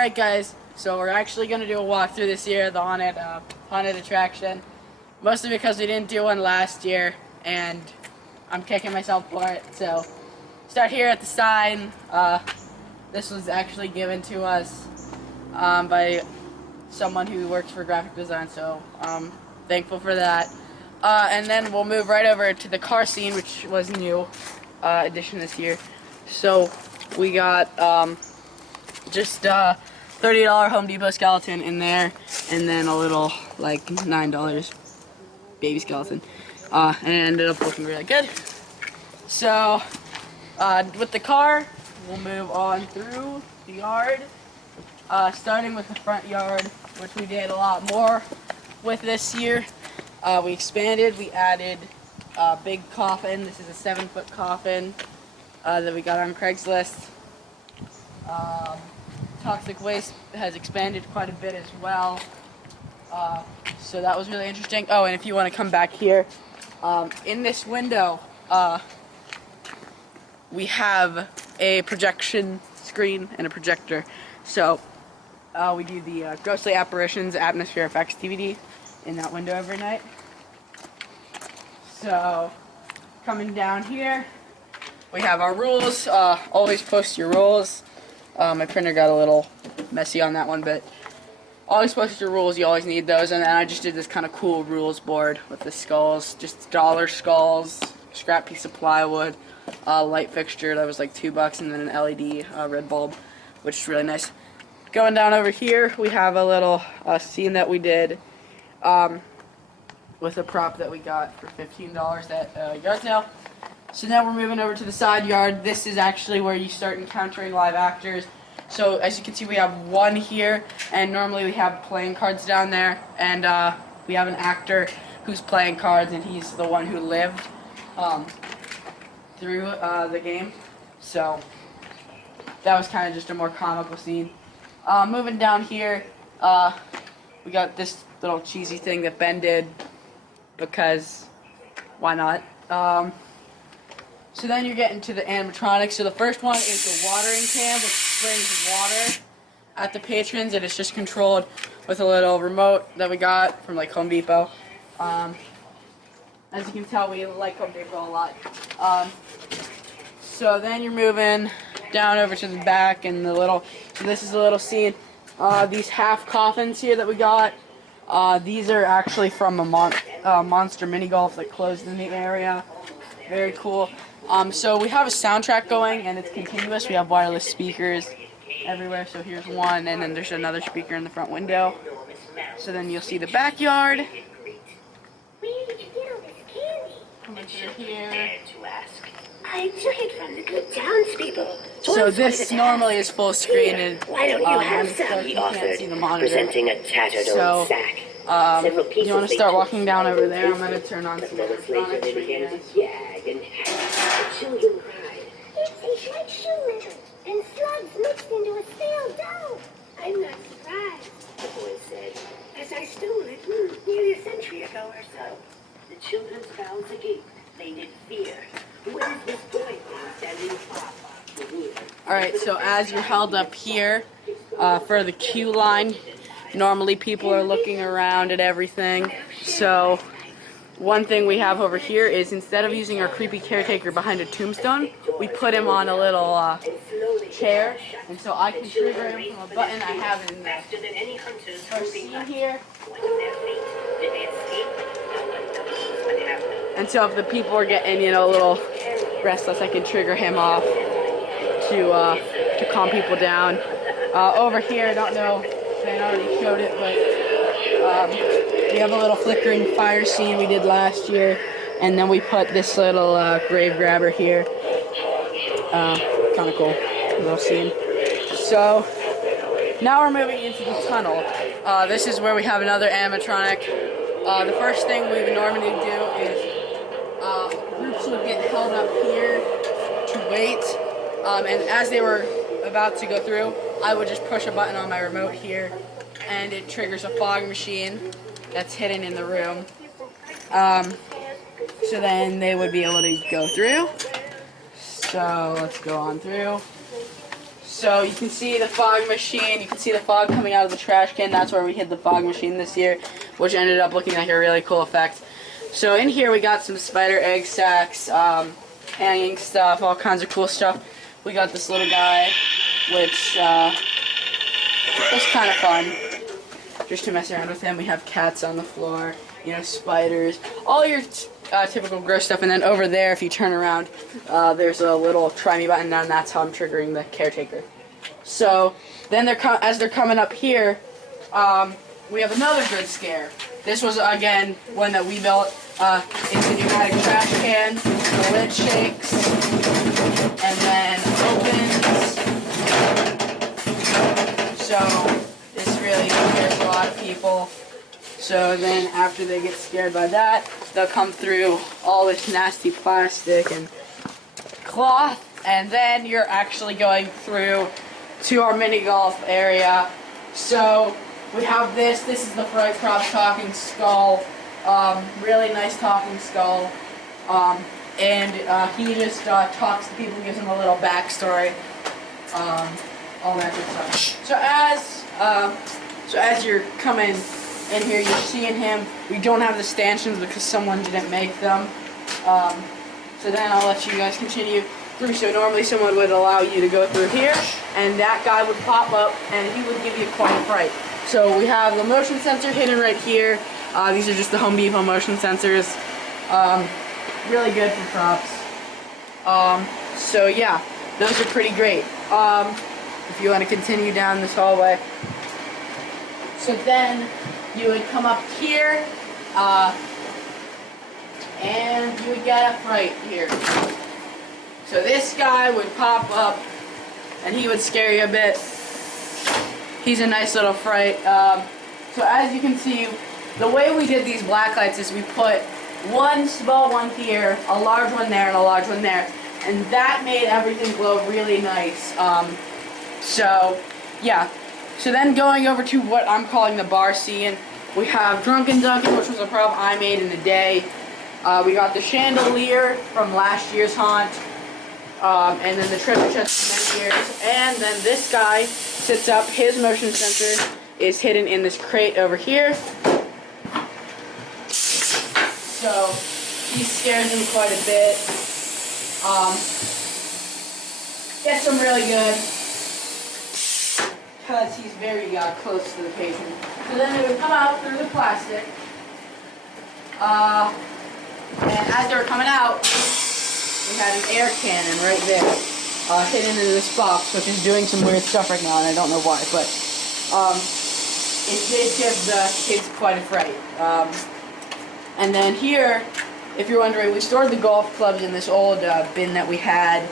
Alright guys, so we're actually going to do a walkthrough this year, the haunted attraction. Mostly because we didn't do one last year, and I'm kicking myself for it. So, start here at the sign. This was actually given to us by someone who works for graphic design, so I'm thankful for that. And then we'll move right over to the car scene, which was new addition this year. So, we got just $30 Home Depot skeleton in there, and then a little, like, $9 baby skeleton. And it ended up looking really good. So, with the car, we'll move on through the yard, starting with the front yard, which we did a lot more with this year. We expanded, we added a big coffin. This is a 7-foot coffin that we got on Craigslist. Toxic waste has expanded quite a bit as well. So that was really interesting. Oh, and if you want to come back here, in this window, we have a projection screen and a projector. So we do the Ghostly Apparitions Atmosphere Effects DVD in that window every night. So coming down here, we have our rules. Always post your rules. My printer got a little messy on that one, but always post your rules. You always need those. And then I just did this kind of cool rules board with the skulls, just dollar skulls, scrap piece of plywood, light fixture that was like $2, and then an LED red bulb, which is really nice. Going down over here, we have a little scene that we did with a prop that we got for $15 at yard sale. So now we're moving over to the side yard. This is actually where you start encountering live actors. So as you can see, we have one here, and normally we have playing cards down there, and we have an actor who's playing cards, and he's the one who lived through the game. So that was kind of just a more comical scene. Moving down here, we got this little cheesy thing that Ben did, because why not? So then you're getting to the animatronics. So the first one is the watering can, which springs water at the patrons, and it's just controlled with a little remote that we got from like Home Depot. As you can tell, we like Home Depot a lot. So then you're moving down over to the back, and so this is a little scene. These half coffins here that we got, these are actually from a Monster Mini Golf that closed in the area. Very cool. So we have a soundtrack going, and it's continuous. We have wireless speakers everywhere. So here's one, and then there's another speaker in the front window. So then you'll see the backyard. Coming through here. I took it from the good townspeople. So this normally is full screen, and why don't you have some? He offered, presenting a tattered old sack. You want to start walking down over there? I'm going to turn on some electronics for you guys. The children cried. It's a shred shoe and slugs mixed into a stale dough. I'm not surprised, the boy said, as I stole it nearly a century ago or so. The children's mouths agape. They did fear. Where is this boy standing far from the wheel? Alright, so as you're held up here for the queue line, normally people are looking around at everything. So one thing we have over here is, instead of using our creepy caretaker behind a tombstone, we put him on a little chair, and so I can trigger him from a button I have in the first scene here. And so if the people are getting, a little restless, I can trigger him off to calm people down. Over here, I don't know, Dan already showed it, but we have a little flickering fire scene we did last year, and then we put this little grave grabber here. Kind of cool little scene. So now we're moving into the tunnel. This is where we have another animatronic. The first thing we would normally do is groups would get held up here to wait, and as they were about to go through, I would just push a button on my remote here, and it triggers a fog machine that's hidden in the room. So then they would be able to go through. So let's go on through. So you can see the fog machine, you can see the fog coming out of the trash can. That's where we hid the fog machine this year, which ended up looking like a really cool effect. So in here we got some spider egg sacs, hanging stuff, all kinds of cool stuff. We got this little guy, which was kind of fun, just to mess around with him. We have cats on the floor, you know, spiders, all your typical gross stuff. And then over there, if you turn around, there's a little try me button, and that's how I'm triggering the caretaker. So then as they're coming up here, we have another good scare. This was, again, one that we built. It's a pneumatic trash can. The lid shakes and then opens. So this really scares a lot of people. So then after they get scared by that, they'll come through all this nasty plastic and cloth, and then you're actually going through to our mini golf area. So we have this is the Fright Props talking skull, really nice talking skull, and he just talks to people, gives them a little backstory, all that good stuff. So as you're coming in here, you're seeing him. We don't have the stanchions because someone didn't make them. So then I'll let you guys continue through. So normally someone would allow you to go through here, and that guy would pop up, and he would give you quite a fright. So we have the motion sensor hidden right here. These are just the Home Depot motion sensors. Really good for props. So yeah, those are pretty great. If you want to continue down this hallway. So then you would come up here, and you would get a fright here. So this guy would pop up, and he would scare you a bit. He's a nice little fright. So as you can see, the way we did these black lights is we put one small one here, a large one there, and a large one there. And that made everything glow really nice. So, yeah. So then going over to what I'm calling the bar scene, we have Drunken Duncan, which was a prop I made in the day. We got the chandelier from last year's haunt. And then the treasure chest from this year's. And then this guy sits up. His motion sensor is hidden in this crate over here. So he scares him quite a bit. Gets him really good because he's very close to the patient. So then they would come out through the plastic. And as they were coming out, we had an air cannon right there, hidden in this box, which is doing some weird stuff right now, and I don't know why, but it did give the kids quite a fright. And then here, if you're wondering, we stored the golf clubs in this old bin that we had,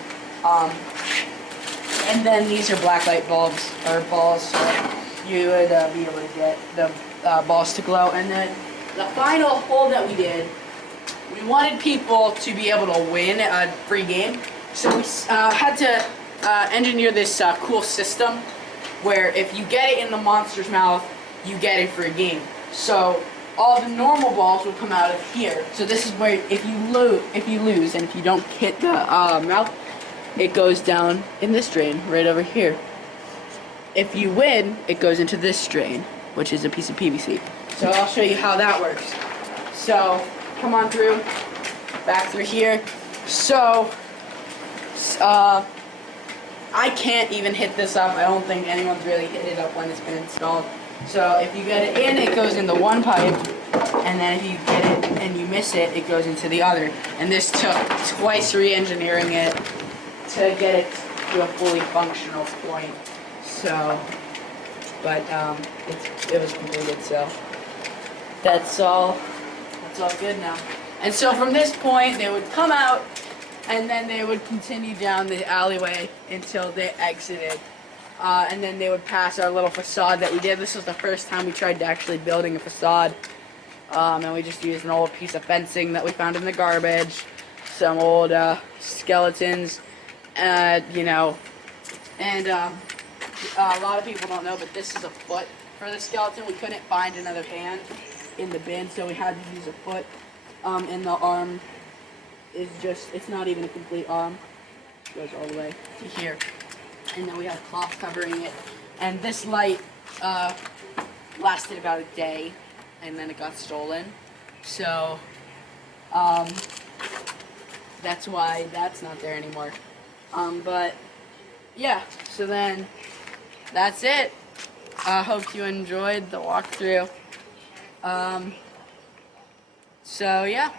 and then these are blacklight bulbs, or balls, so you would be able to get the balls to glow. And then the final hole that we did, we wanted people to be able to win a free game, so we had to engineer this cool system where if you get it in the monster's mouth, you get it for a game. So all the normal balls will come out of here. So this is where if you lose and if you don't hit the mouth, it goes down in this drain right over here. If you win, it goes into this drain, which is a piece of PVC. So I'll show you how that works. So come on through, back through here. So I can't even hit this up. I don't think anyone's really hit it up when it's been installed. So if you get it in, it goes into one pipe, and then if you get it and you miss it, it goes into the other. And this took twice re-engineering it to get it to a fully functional point. So, but it was completed. So that's all good now. And so from this point, they would come out, and then they would continue down the alleyway until they exited. And then they would pass our little facade that we did. This was the first time we tried to actually building a facade. And we just used an old piece of fencing that we found in the garbage, some old skeletons, you know. And a lot of people don't know, but this is a foot for the skeleton. We couldn't find another hand in the bin, so we had to use a foot. And the arm is just, it's not even a complete arm. It goes all the way to here. and then we had cloth covering it. And this light lasted about a day, and then it got stolen. So that's why that's not there anymore. But yeah, so then that's it. I hope you enjoyed the walkthrough. So yeah.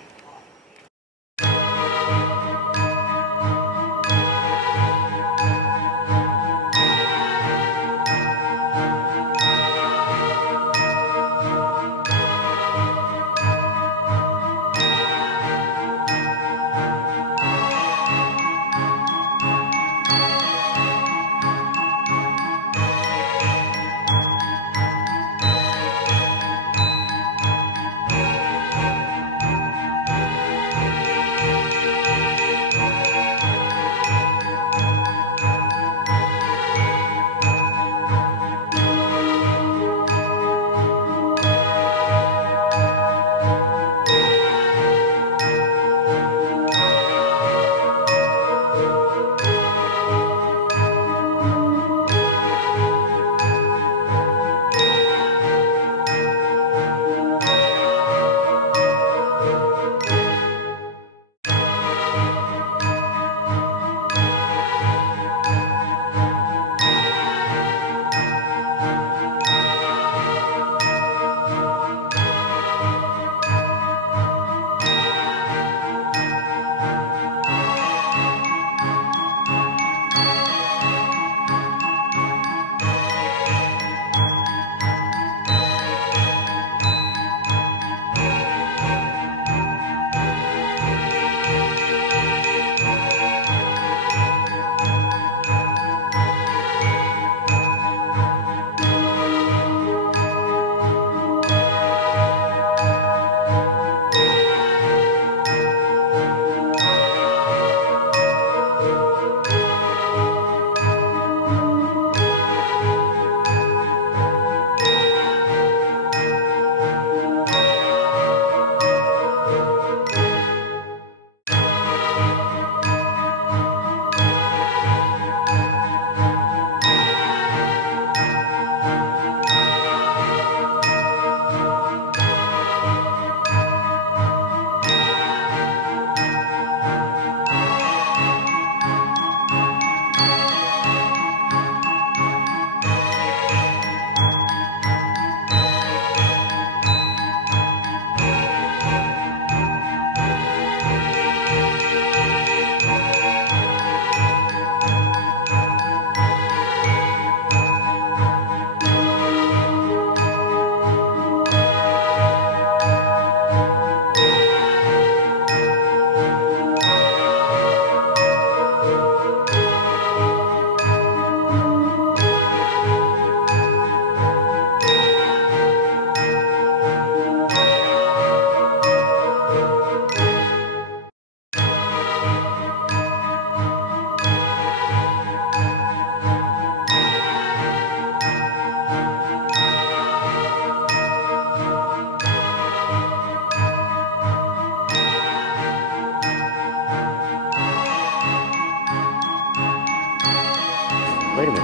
Wait a minute.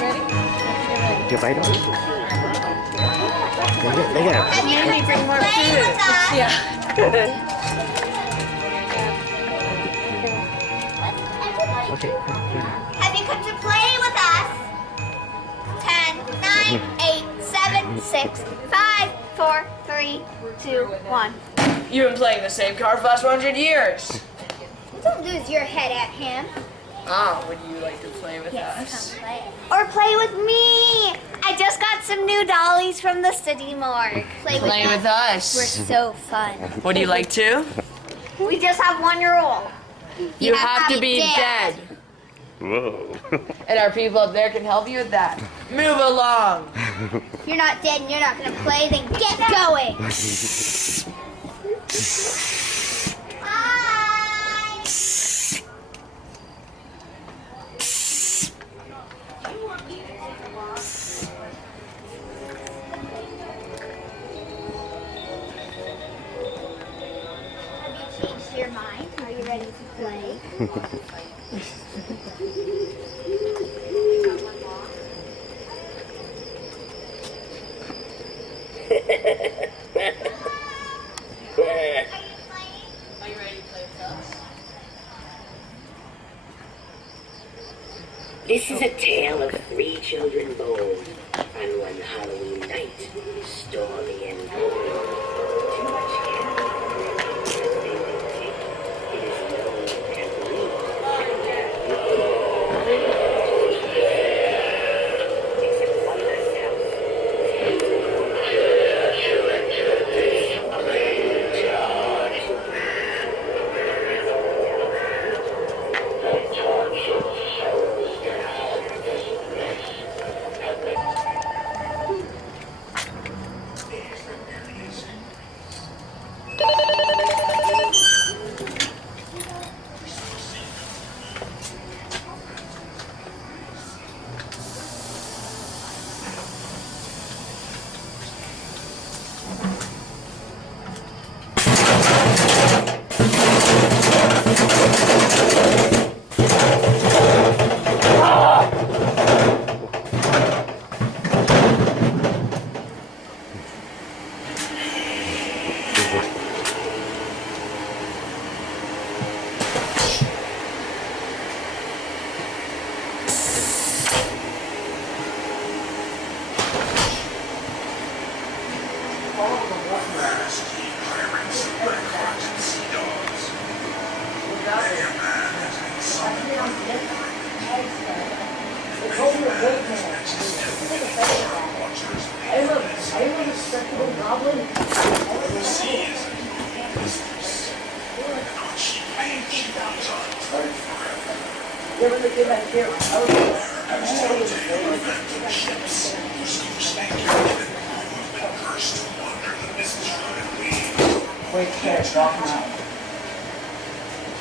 Ready? You bite on? They got Maybe bring more food. Yeah. Okay. Have you come to play with us? 10, 9, 8, 7, 6, 5, 4, 3, 2, 1. You've been playing the same card for the last 100 years. Don't lose your head at him. Ah, would you like to play with us? Come play. Or play with me. I just got some new dollies from the city morgue. Play with us. We're so fun. Would you like to? We just have one rule. You have to be dead. Whoa. And our people up there can help you with that. Move along. You're not dead and you're not going to play, then get going. Bye. Have you changed your mind? Are you ready to play? Are you ready to play with us? This is a tale of 3 children born on one Halloween night, stormy and cold. Too much candy, as they dictate, it is known as except one last house.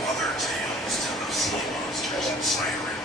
Other tales tell of sea monsters and sirens.